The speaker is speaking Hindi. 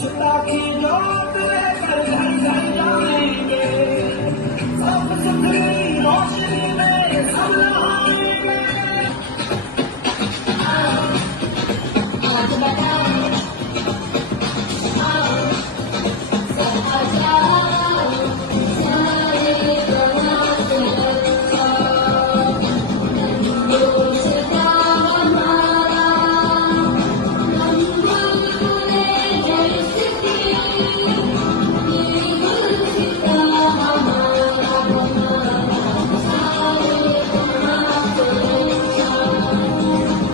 स्वच्छता की जोत लेकर घर घर जाएंगे, साफ सुथरी रोशनी में सब नहाएंगे।